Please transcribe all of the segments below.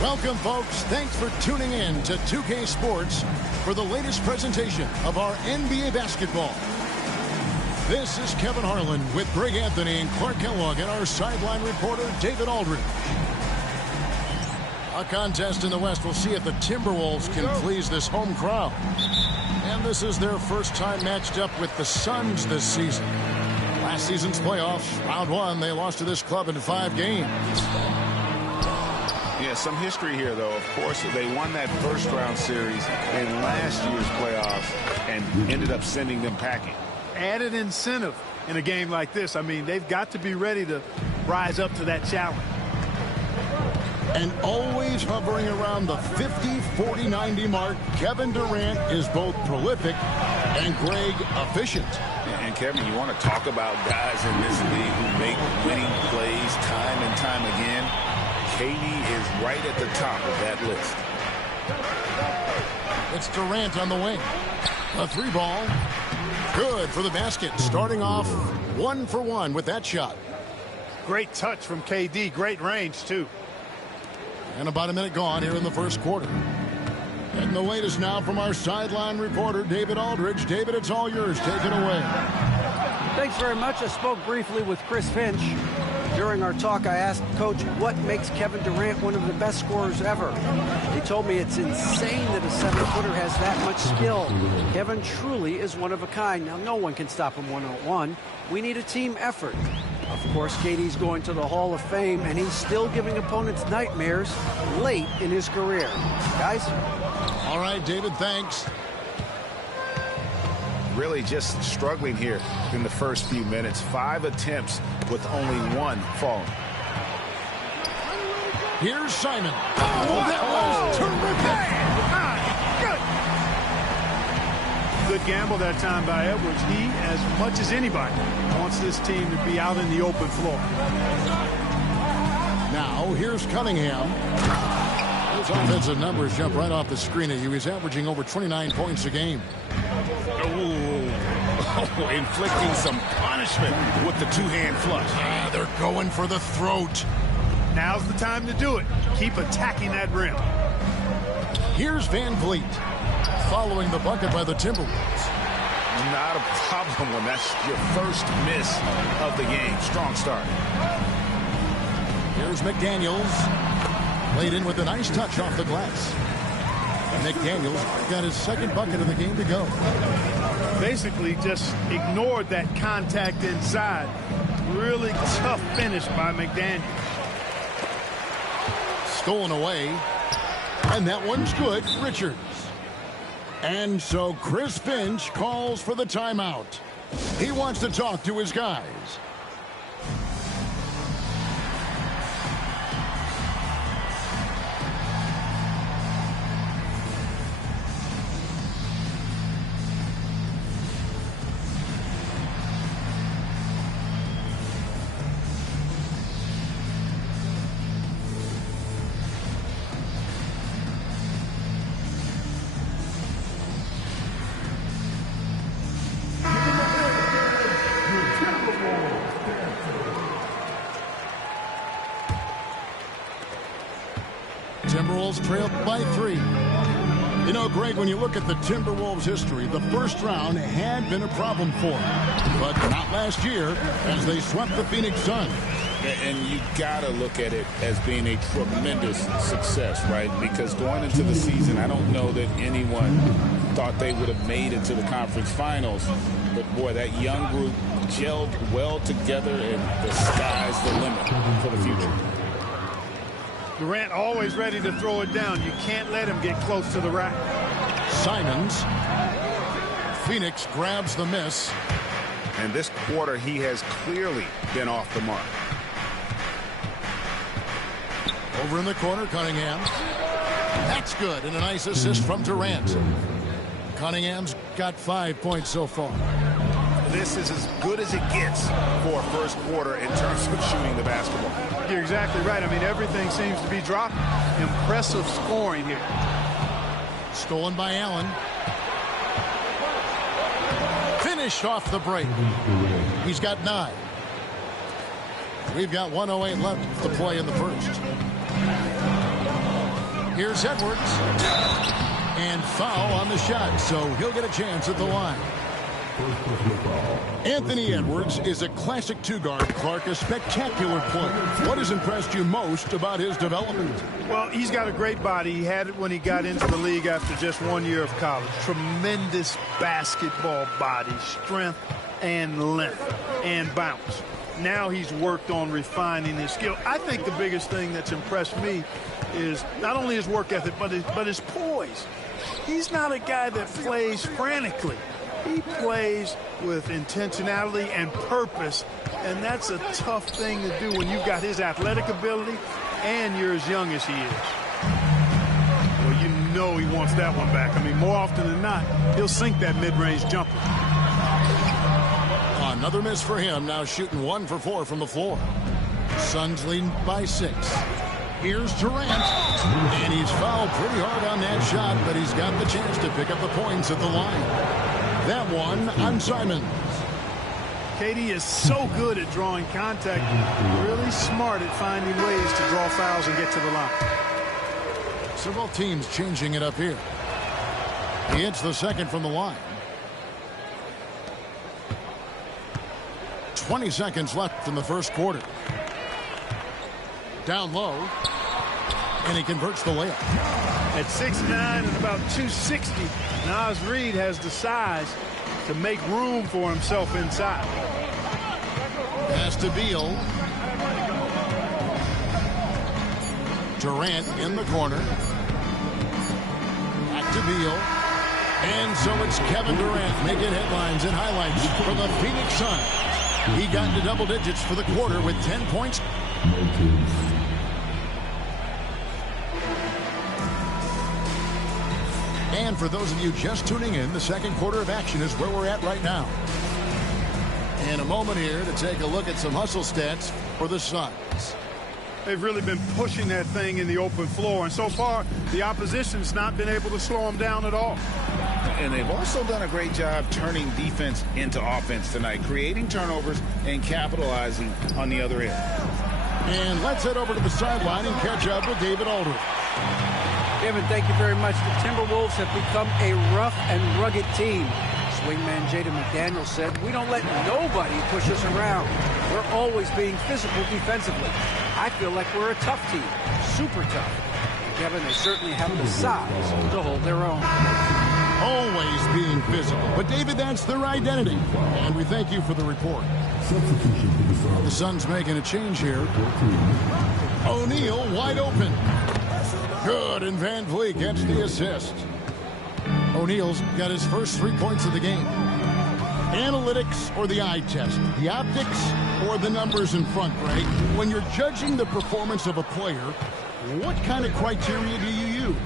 Welcome, folks. Thanks for tuning in to 2K Sports for the latest presentation of our NBA basketball. This is Kevin Harlan with Greg Anthony and Clark Kellogg and our sideline reporter, David Aldridge. A contest in the West. We'll see if the Timberwolves can please this home crowd. And this is their first time matched up with the Suns this season. Last season's playoffs, round one, they lost to this club in 5 games. Yeah, some history here, though. Of course, they won that first-round series in last year's playoffs and ended up sending them packing. Added incentive in a game like this. I mean, they've got to be ready to rise up to that challenge. And always hovering around the 50, 40, 90 mark, Kevin Durant is both prolific and, Greg, efficient. And, Kevin, you want to talk about guys in this league who make winning plays time and time again. KD is right at the top of that list. It's Durant on the wing. A 3-ball. Good for the basket. Starting off 1 for 1 with that shot. Great touch from KD. Great range, too. And about a minute gone here in the first quarter. And the latest now from our sideline reporter, David Aldridge. David, it's all yours. Take it away. Thanks very much. I spoke briefly with Chris Finch. During our talk, I asked Coach what makes Kevin Durant one of the best scorers ever. He told me it's insane that a 7-footer has that much skill. Kevin truly is one of a kind. Now, no one can stop him one-on-one. We need a team effort. Of course, KD's going to the Hall of Fame, and he's still giving opponents nightmares late in his career. Guys? All right, David, thanks. Really just struggling here in the first few minutes. 5 attempts with only 1 falling. Here's Simon. Oh, that was terrific. Good gamble that time by Edwards. He, as much as anybody, wants this team to be out in the open floor. Now, here's Cunningham. Those offensive numbers jump right off the screen at you. He's averaging over 29 points a game. Inflicting some punishment with the 2-hand flush. They're going for the throat. Now's the time to do it. Keep attacking that rim. Here's Van Vliet. Following the bucket by the Timberwolves. Not a problem when that's your first miss of the game. Strong start. Here's McDaniels. Laid in with a nice touch off the glass. And McDaniels got his second bucket of the game to go. Basically just ignored that contact inside. Really tough finish by McDaniels. Stolen away. And that one's good. Richards. And so Chris Finch calls for the timeout. He wants to talk to his guys. Timberwolves trail by 3. You know, Greg, when you look at the Timberwolves' history, the first round had been a problem for them. But not last year as they swept the Phoenix Suns. And you got to look at it as being a tremendous success, right? Because going into the season, I don't know that anyone thought they would have made it to the conference finals. But, boy, that young group gelled well together, and the sky's the limit for the future. Durant always ready to throw it down. You can't let him get close to the rack. Simons. Phoenix grabs the miss. And this quarter, he has clearly been off the mark. Over in the corner, Cunningham. That's good, and a nice assist from Durant. Cunningham's got 5 points so far. This is as good as it gets for a first quarter in terms of shooting the basketball. You're exactly right. I mean, everything seems to be dropping. Impressive scoring here. Stolen by Allen. Finished off the break. He's got 9. We've got 1:08 left to play in the first. Here's Edwards. And foul on the shot, so he'll get a chance at the line. Anthony Edwards is a classic two-guard, Clark, a spectacular player. What has impressed you most about his development? Well, he's got a great body. He had it when he got into the league after just 1 year of college. Tremendous basketball body, strength and length and bounce. Now he's worked on refining his skill. I think the biggest thing that's impressed me is not only his work ethic, but his poise. He's not a guy that plays frantically. He plays with intentionality and purpose, and that's a tough thing to do when you've got his athletic ability and you're as young as he is. Well, you know he wants that one back. I mean, more often than not, he'll sink that mid-range jumper. Another miss for him, now shooting 1 for 4 from the floor. Suns leading by 6. Here's Durant, and he's fouled pretty hard on that shot, but he's got the chance to pick up the points at the line. That one on Simons. KD is so good at drawing contact, really smart at finding ways to draw fouls and get to the line. Several teams changing it up here. He hits the second from the line. 20 seconds left in the first quarter. Down low, and he converts the layup. At 6'9" and about 260, Naz Reid has the size to make room for himself inside. Pass to Beal. Durant in the corner. Back to Beal. And so it's Kevin Durant making headlines and highlights for the Phoenix Suns. He got into double digits for the quarter with 10 points. And for those of you just tuning in, the second quarter of action is where we're at right now. And a moment here to take a look at some hustle stats for the Suns. They've really been pushing that thing in the open floor, and so far the opposition's not been able to slow them down at all. And they've also done a great job turning defense into offense tonight, creating turnovers and capitalizing on the other end. And let's head over to the sideline and catch up with David Aldridge. Kevin, thank you very much. The Timberwolves have become a rough and rugged team. Swingman Jaden McDaniel said, "We don't let nobody push us around. We're always being physical defensively. I feel like we're a tough team, super tough." And Kevin, they certainly have the size to hold their own. Always being physical. But, David, that's their identity. And we thank you for the report. The Suns making a change here. O'Neal wide open. Good, and Van Vliet gets the assist. O'Neal's got his first 3 points of the game. Analytics or the eye test? The optics or the numbers in front, Greg? When you're judging the performance of a player, what kind of criteria do you use?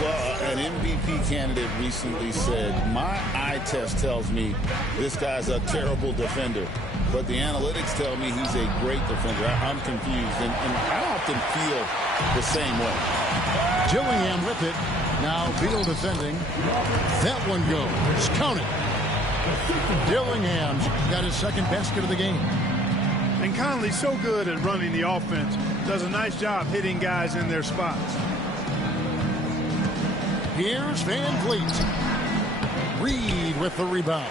Well, an MVP candidate recently said, my eye test tells me this guy's a terrible defender, but the analytics tell me he's a great defender. I'm confused, and I often feel the same way. Gillingham with it. Now Beal defending. That one goes. Count it. Gillingham's got his second basket of the game. And Conley's so good at running the offense. Does a nice job hitting guys in their spots. Here's Van Vliet. Reed with the rebound.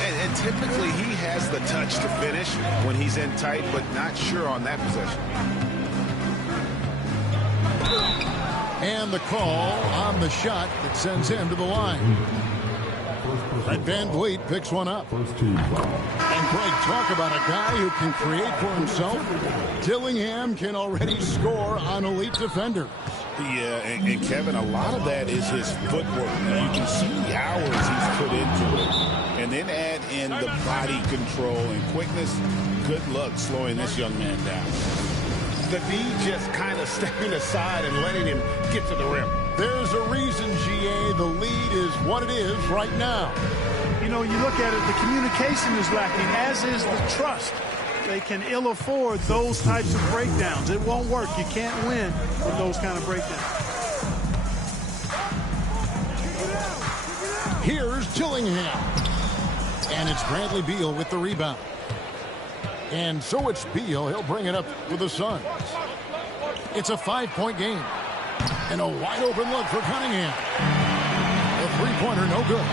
And typically he has the touch to finish when he's in tight, but not sure on that possession. And the call on the shot that sends him to the line. And Van Vliet picks one up. And Greg, talk about a guy who can create for himself. Dillingham can already score on elite defenders. Yeah, and Kevin, a lot of that is his footwork. You can see the hours he's put into it. And then add in the body control and quickness. Good luck slowing this young man down. The D just kind of stepping aside and letting him get to the rim. There's a reason, GA, the lead is what it is right now. You know, you look at it, the communication is lacking, as is the trust. They can ill afford those types of breakdowns. It won't work. You can't win with those kind of breakdowns. Here's Gillingham. And it's Bradley Beal with the rebound. And so it's Beal. He'll bring it up with the Suns. It's a 5-point game. And a wide open look for Cunningham. The three-pointer, no good.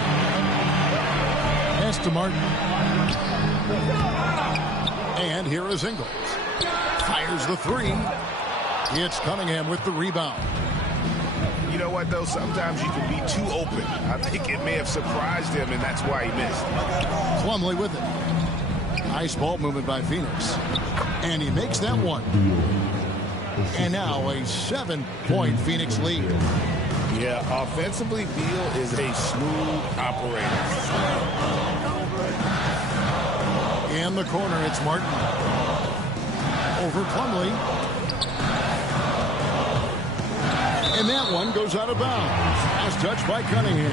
Pass to Martin. And here is Ingles. Fires the three. It's Cunningham with the rebound. You know what, though? Sometimes you can be too open. I think it may have surprised him, and that's why he missed. Plumlee with it. Nice ball movement by Phoenix. And he makes that one. And now a 7-point Phoenix lead. Yeah, offensively, Beal is a smooth operator. In the corner, it's Martin. Over Plumlee. And that one goes out of bounds. Last touch by Cunningham.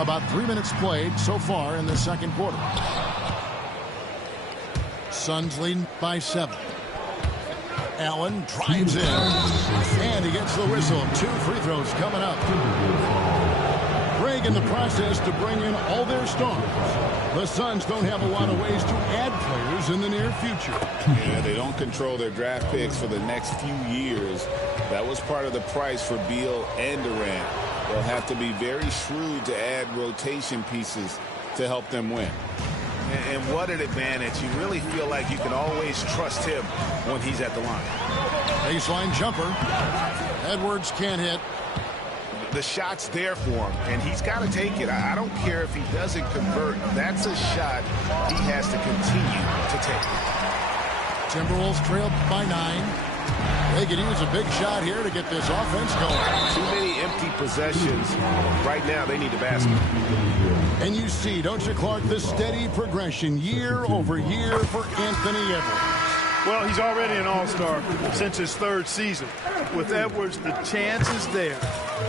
About 3 minutes played so far in the second quarter. Suns leading by 7. Allen drives in. And he gets the whistle. 2 free throws coming up. Greg in the process to bring in all their stars. The Suns don't have a lot of ways to add players in the near future. Yeah, they don't control their draft picks for the next few years. That was part of the price for Beal and Durant. They'll have to be very shrewd to add rotation pieces to help them win. And what an advantage. You really feel like you can always trust him when he's at the line. Baseline jumper. Edwards can't hit. The shot's there for him, and he's got to take it. I don't care if he doesn't convert. That's a shot he has to continue to take. Timberwolves trail by 9. They could use a big shot here to get this offense going. Too many empty possessions. Right now, they need a basket. And you see, don't you, Clark, the steady progression year over year for Anthony Edwards. Well, he's already an all-star since his 3rd season. With Edwards, the chance is there,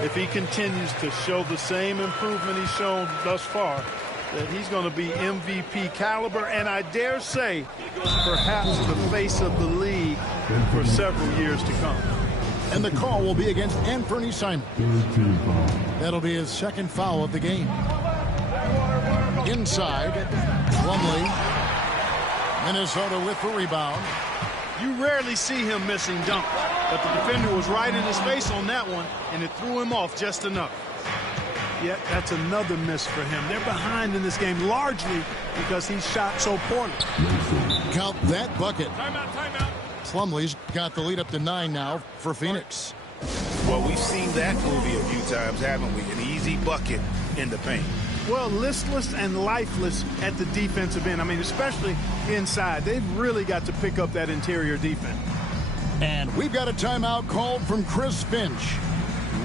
if he continues to show the same improvement he's shown thus far, that he's going to be MVP caliber, and I dare say, perhaps the face of the league for several years to come. And the call will be against Anthony Simons. That'll be his 2nd foul of the game. Inside, Plumlee. Minnesota with the rebound. You rarely see him missing dunk, but the defender was right in his face on that one, and it threw him off just enough. Yet that's another miss for him. They're behind in this game largely because he shot so poorly. Count that bucket. Timeout, timeout. Plumlee's got the lead up to 9 now for Phoenix. Well, we've seen that movie a few times, haven't we? An easy bucket in the paint. Well, listless and lifeless at the defensive end. I mean, especially inside. They've really got to pick up that interior defense. And we've got a timeout called from Chris Finch.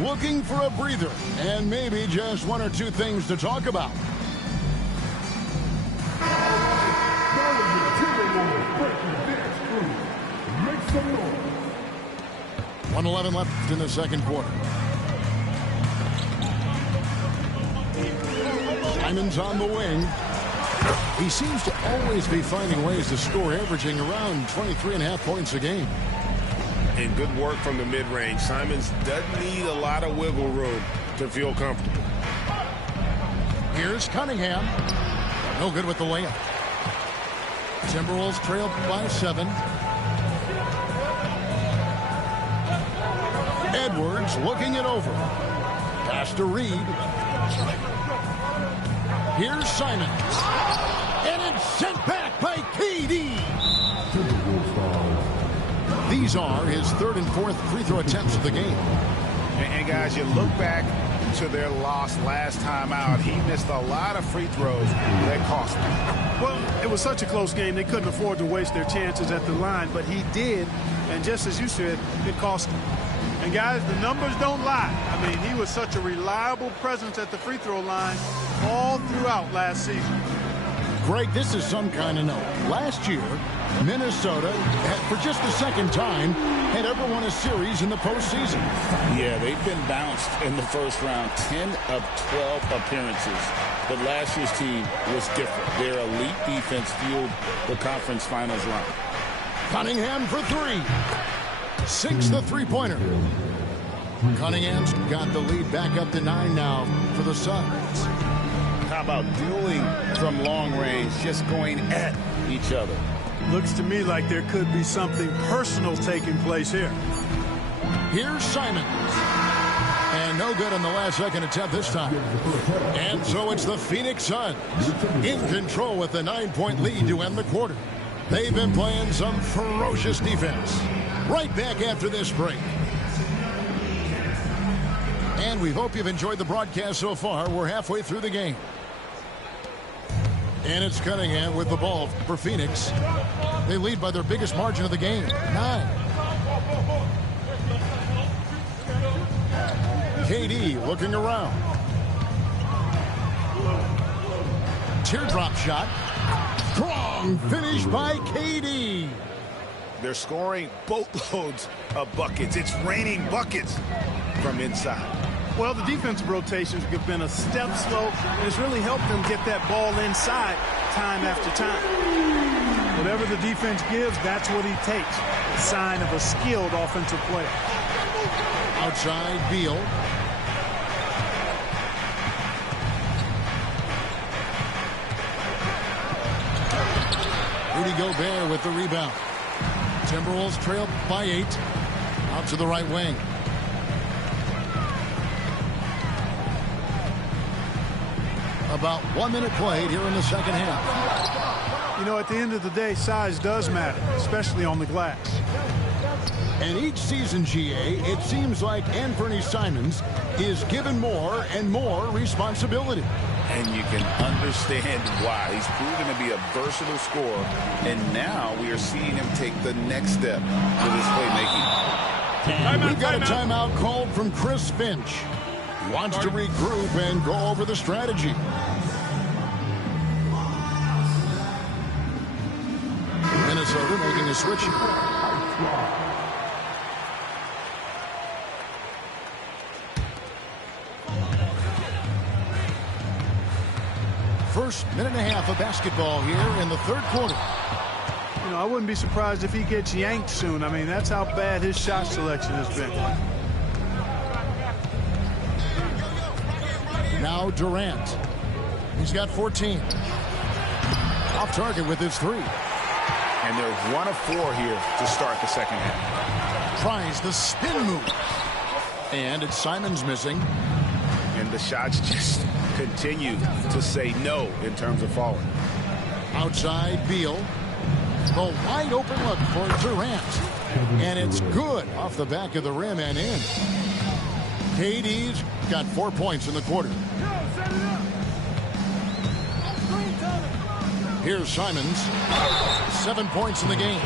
Looking for a breather and maybe just 1 or 2 things to talk about. 1:11 left in the second quarter. Simons on the wing. He seems to always be finding ways to score, averaging around 23.5 points a game. And good work from the mid-range. Simons doesn't need a lot of wiggle room to feel comfortable. Here's Cunningham. No good with the layup. Timberwolves trailed by 7. Edwards looking it over. Pass to Reed. Here's Simons. And it's sent back by KD. These are his 3rd and 4th free throw attempts of the game. And guys, you look back to their loss last time out. He missed a lot of free throws that cost them. Well, it was such a close game, they couldn't afford to waste their chances at the line, but he did, and just as you said, it cost him. And guys, the numbers don't lie. I mean, he was such a reliable presence at the free throw line all throughout last season. Greg, this is some kind of note. Last year, Minnesota, for just the 2nd time, had ever won a series in the postseason. Yeah, they've been bounced in the first round, 10 of 12 appearances. But last year's team was different. Their elite defense fueled the conference finals run. Cunningham for 3. Sinks the three-pointer. Cunningham's got the lead back up to 9 now for the Suns. How about dueling from long range, just going at each other? Looks to me like there could be something personal taking place here. Here's Simons. And no good on the last second attempt this time. And so it's the Phoenix Suns in control with a 9-point lead to end the quarter. They've been playing some ferocious defense. Right back after this break. And we hope you've enjoyed the broadcast so far. We're halfway through the game. And it's Cunningham with the ball for Phoenix. They lead by their biggest margin of the game, 9. KD looking around. Teardrop shot. Strong finish by KD. They're scoring boatloads of buckets. It's raining buckets from inside. Well, the defensive rotations have been a step slow, and it's really helped them get that ball inside time after time. Whatever the defense gives, that's what he takes. A sign of a skilled offensive player. Outside, Beal. Rudy Gobert with the rebound. Timberwolves trail by 8. Out to the right wing. About 1 minute played here in the second half. You know, at the end of the day, size does matter, especially on the glass. And each season, GA, it seems like Anthony Simons is given more and more responsibility. And you can understand why. He's proven to be a versatile scorer, and now we are seeing him take the next step with his playmaking. We've got a timeout called from Chris Finch. He wants to regroup and go over the strategy. Minnesota making a switch. First minute and a half of basketball here in the third quarter. You know, I wouldn't be surprised if he gets yanked soon. I mean, that's how bad his shot selection has been. Now Durant. He's got 14. Off target with his 3. And they're 1 of 4 here to start the second half. Tries the spin move. And it's Simons missing. And the shots just continue to say no in terms of falling. Outside Beal. The wide open look for Durant. And it's good off the back of the rim and in. KD's got 4 points in the quarter. Here's Simons. 7 points in the game.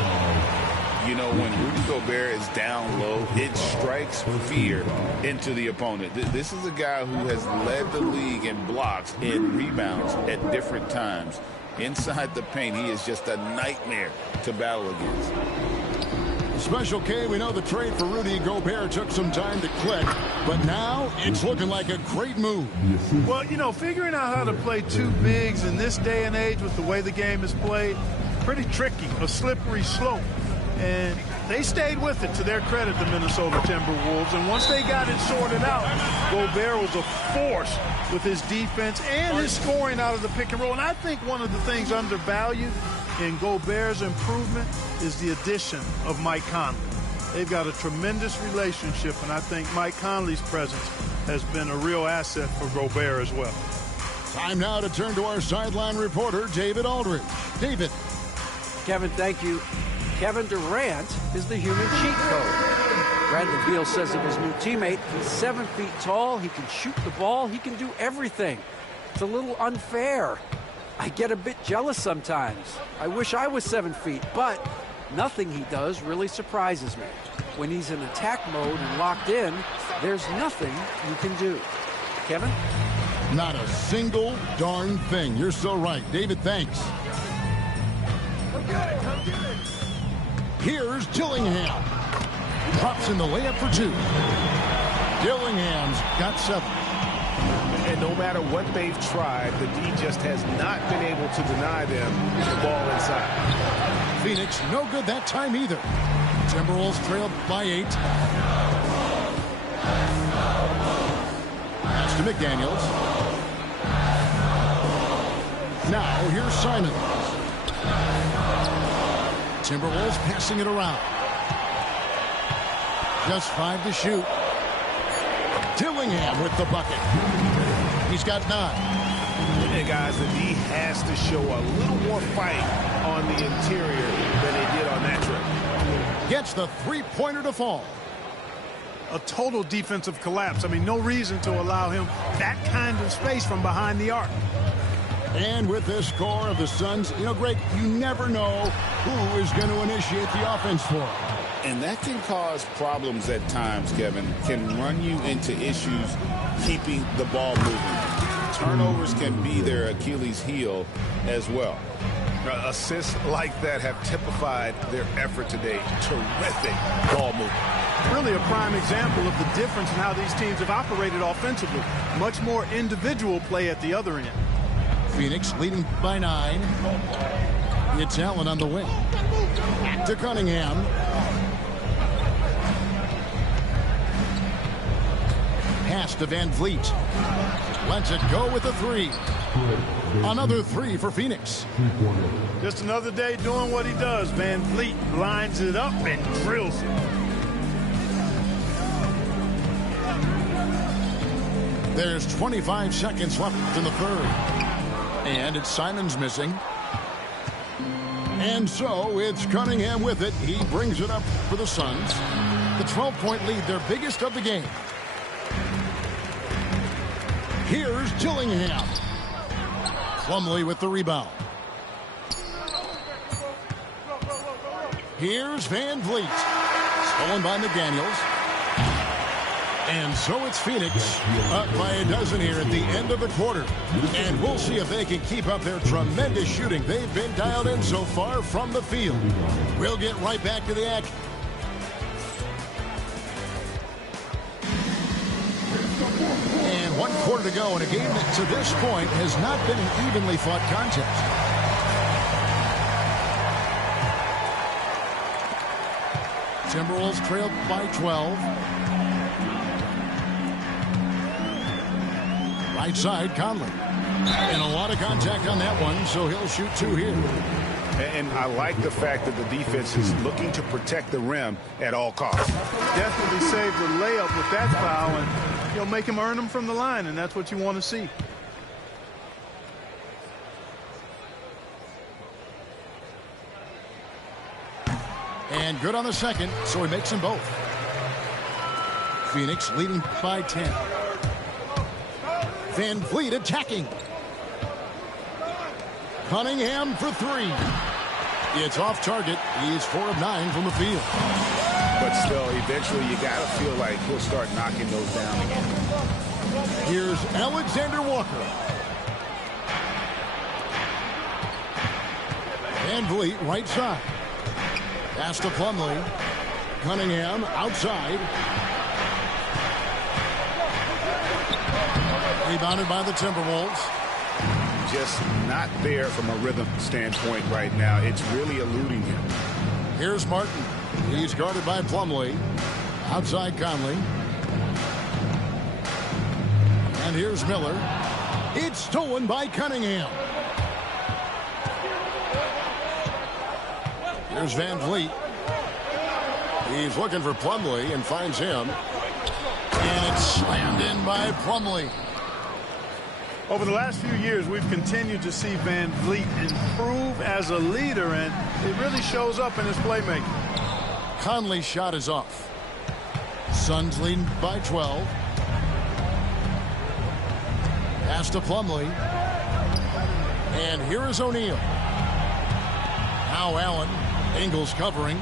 You know, when Rudy Gobert is down low, it strikes fear into the opponent. This is a guy who has led the league in blocks and rebounds at different times. Inside the paint, he is just a nightmare to battle against. Special K, we know the trade for Rudy Gobert took some time to click, but now it's looking like a great move. Well, you know, figuring out how to play 2 bigs in this day and age with the way the game is played, pretty tricky, a slippery slope. And they stayed with it, to their credit, the Minnesota Timberwolves. And once they got it sorted out, Gobert was a force with his defense and his scoring out of the pick and roll. And I think one of the things undervalued in Gobert's improvement is the addition of Mike Conley. They've got a tremendous relationship, and I think Mike Conley's presence has been a real asset for Gobert as well. Time now to turn to our sideline reporter, David Aldridge. David. Kevin, thank you. Kevin Durant is the human cheat code. Bradley Beal says of his new teammate, he's 7 feet tall, he can shoot the ball, he can do everything. It's a little unfair. I get a bit jealous sometimes. I wish I was 7 feet, but nothing he does really surprises me. When he's in attack mode and locked in, there's nothing you can do. Kevin? Not a single darn thing. You're so right. David, thanks. Here's Dillingham. Drops in the layup for 2. Dillingham's got 7. And no matter what they've tried, the D just has not been able to deny them the ball inside. Phoenix, no good that time either. Timberwolves trailed by 8. Pass to McDaniels. Now here's Simon. Timberwolves passing it around. Just 5 to shoot. Dillingham with the bucket. He's got 9. And guys, the D has to show a little more fight on the interior than they did on that trip. Gets the three-pointer to fall. A total defensive collapse. I mean, no reason to allow him that kind of space from behind the arc. And with this score of the Suns, you know, Greg, you never know who is going to initiate the offense for him. And that can cause problems at times, Kevin. Can run you into issues keeping the ball moving. Turnovers can be their Achilles heel as well. Assists like that have typified their effort today. Terrific ball movement. Really a prime example of the difference in how these teams have operated offensively. Much more individual play at the other end. Phoenix leading by 9. It's Allen on the wing. Back to Cunningham. Pass to Van Vliet. Lets it go with a 3. Another 3 for Phoenix. Just another day doing what he does. Van Vliet lines it up and drills it. There's 25 seconds left in the third. And it's Simon's missing. And so it's Cunningham with it. He brings it up for the Suns. The 12-point lead, their biggest of the game. Here's Dillingham. Plumlee with the rebound. Here's Van Vliet. Stolen by McDaniels. And so it's Phoenix up by a dozen here at the end of the quarter. And we'll see if they can keep up their tremendous shooting. They've been dialed in so far from the field. We'll get right back to the action. And 1 quarter to go in a game that to this point has not been an evenly fought contest. Timberwolves trailed by 12. Right side, Conley. And a lot of contact on that one, so he'll shoot 2 here. And I like the fact that the defense is looking to protect the rim at all costs. Definitely saved the layup with that foul, and you'll make him earn them from the line, and that's what you want to see. And good on the second, so he makes them both. Phoenix leading by 10. Van Vliet attacking. Cunningham for 3. It's off target. He's 4 of 9 from the field. But still, eventually you got to feel like he'll start knocking those down again. Here's Alexander Walker. Van Vliet right side. Pass to Plumlee. Cunningham outside. Rebounded by the Timberwolves. Just not there from a rhythm standpoint right now. It's really eluding him. Here's Martin. He's guarded by Plumlee. Outside Conley. And here's Miller. It's stolen by Cunningham. Here's Van Vliet. He's looking for Plumlee and finds him. And it's slammed in by Plumlee. Over the last few years, we've continued to see Van Vliet improve as a leader, and it really shows up in his playmaking. Conley's shot is off. Suns leading by 12. Pass to Plumlee. And here is O'Neal. Now Allen. Ingles covering.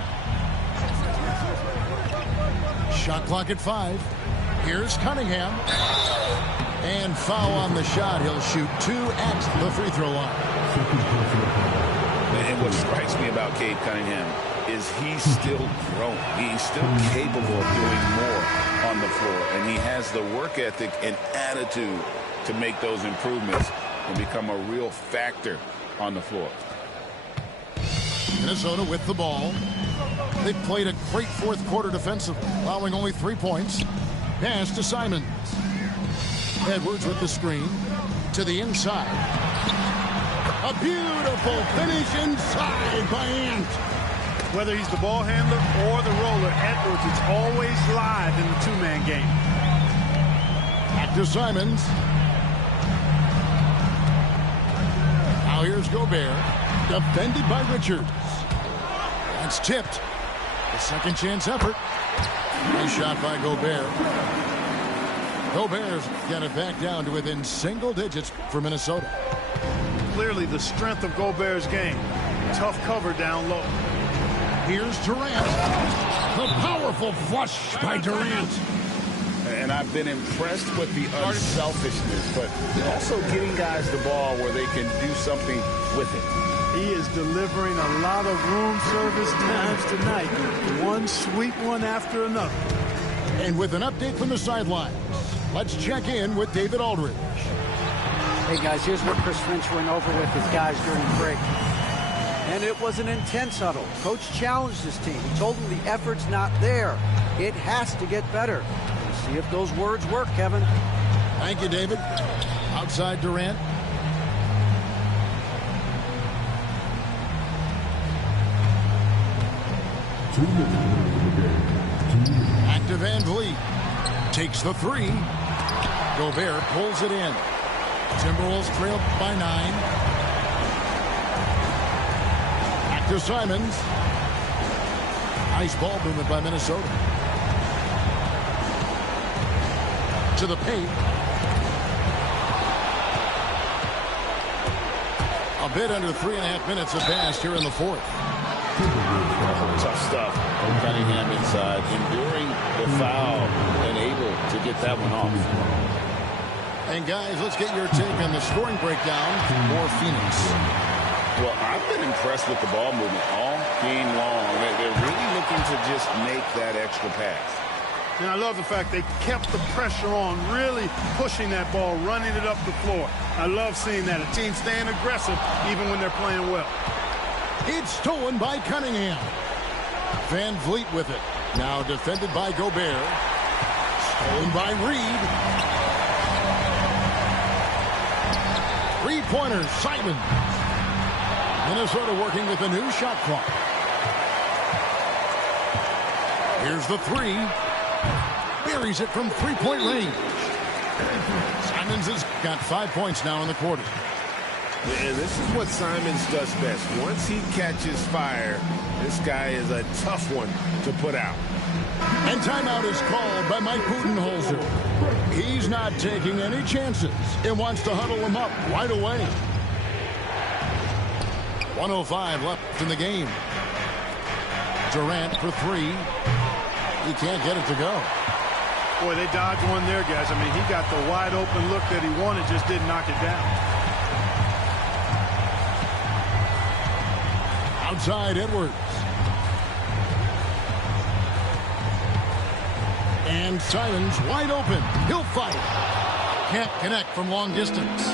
Shot clock at 5. Here's Cunningham. And foul on the shot. He'll shoot 2 at the free throw line. And what strikes me about Cade Cunningham is he's still growing. He's still capable of doing more on the floor. And he has the work ethic and attitude to make those improvements and become a real factor on the floor. Minnesota with the ball. They played a great fourth quarter defensively, allowing only 3 points. Pass to Simons. Edwards with the screen to the inside. A beautiful finish inside by Ant. Whether he's the ball handler or the roller, Edwards is always live in the two-man game. Back to Simons. Now here's Gobert. Defended by Richards. That's tipped. A second chance effort. Nice shot by Gobert. Gobert's got it back down to within single digits for Minnesota. Clearly the strength of Gobert's game. Tough cover down low. Here's Durant. The powerful flush by Durant. And I've been impressed with the unselfishness, but also getting guys the ball where they can do something with it. He is delivering a lot of room service times tonight. One sweet one after another. And with an update from the sidelines, let's check in with David Aldridge. Hey, guys, here's what Chris Finch went over with his guys during the break. And it was an intense huddle. Coach challenged his team. He told them the effort's not there. It has to get better. We'll see if those words work, Kevin. Thank you, David. Outside Durant. Back to Van Vliet. Takes the three. Gobert pulls it in. Timberwolves trail by 9. Back to Simons. Nice ball movement by Minnesota. To the paint. A bit under 3.5 minutes have passed here in the fourth. Tough stuff. Cunningham inside, enduring the foul and able to get that one off. And guys, let's get your take on the scoring breakdown for Phoenix. Well, I've been impressed with the ball movement all game long. They're really looking to just make that extra pass. And I love the fact they kept the pressure on, really pushing that ball, running it up the floor. I love seeing that. A team staying aggressive even when they're playing well. It's stolen by Cunningham. Van Vliet with it. Now defended by Gobert. Stolen by Reed. Three-pointer, Simon. Minnesota working with a new shot clock. Here's the three. Buries it from three-point range. Simons has got 5 points now in the quarter. And this is what Simons does best. Once he catches fire, this guy is a tough one to put out. And timeout is called by Mike Budenholzer. He's not taking any chances and wants to huddle him up right away. 1:05 left in the game. Durant for three. He can't get it to go. Boy, they dodged one there, guys. I mean, he got the wide open look that he wanted, just didn't knock it down. Outside Edwards. And Simons wide open. He'll fight. Can't connect from long distance.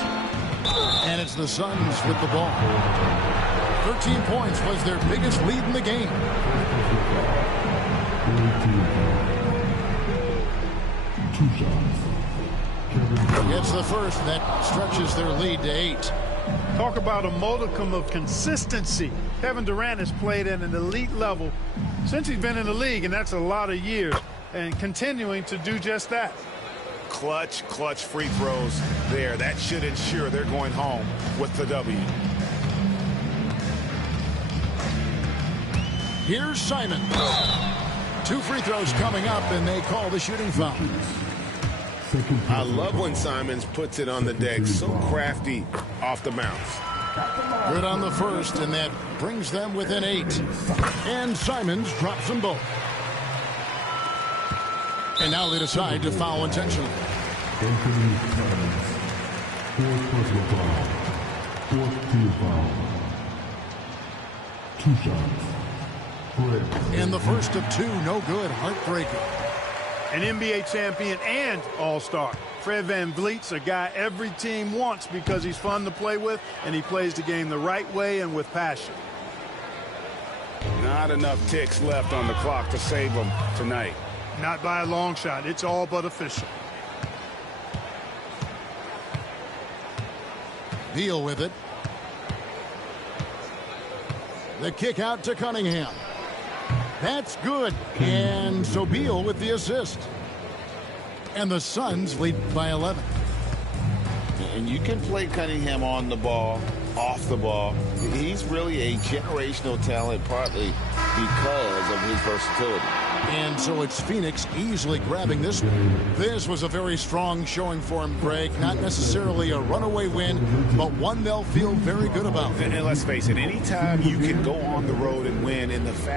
And it's the Suns with the ball. 13 points was their biggest lead in the game. Gets the first. That stretches their lead to 8. Talk about a modicum of consistency. Kevin Durant has played at an elite level since he's been in the league, and that's a lot of years, and continuing to do just that. Clutch free throws there. That should ensure they're going home with the W. Here's Simon. 2 free throws coming up, and they call the shooting foul. I love when Simons puts it on the deck. So crafty off the bounce. Good on the first, and that brings them within 8. And Simons drops them both. And now they decide to foul intentionally. And the first of 2, no good, heartbreaker. An NBA champion and all-star. Fred VanVleet's a guy every team wants because he's fun to play with and he plays the game the right way and with passion. Not enough ticks left on the clock to save them tonight. Not by a long shot. It's all but official. Deal with it. The kick out to Cunningham. That's good. And Sobeel with the assist. And the Suns lead by 11. And you can play Cunningham on the ball, off the ball. He's really a generational talent, partly because of his versatility. And so it's Phoenix easily grabbing this one. This was a very strong showing for him, Greg. Not necessarily a runaway win, but one they'll feel very good about. And let's face it, anytime you can go on the road and win in the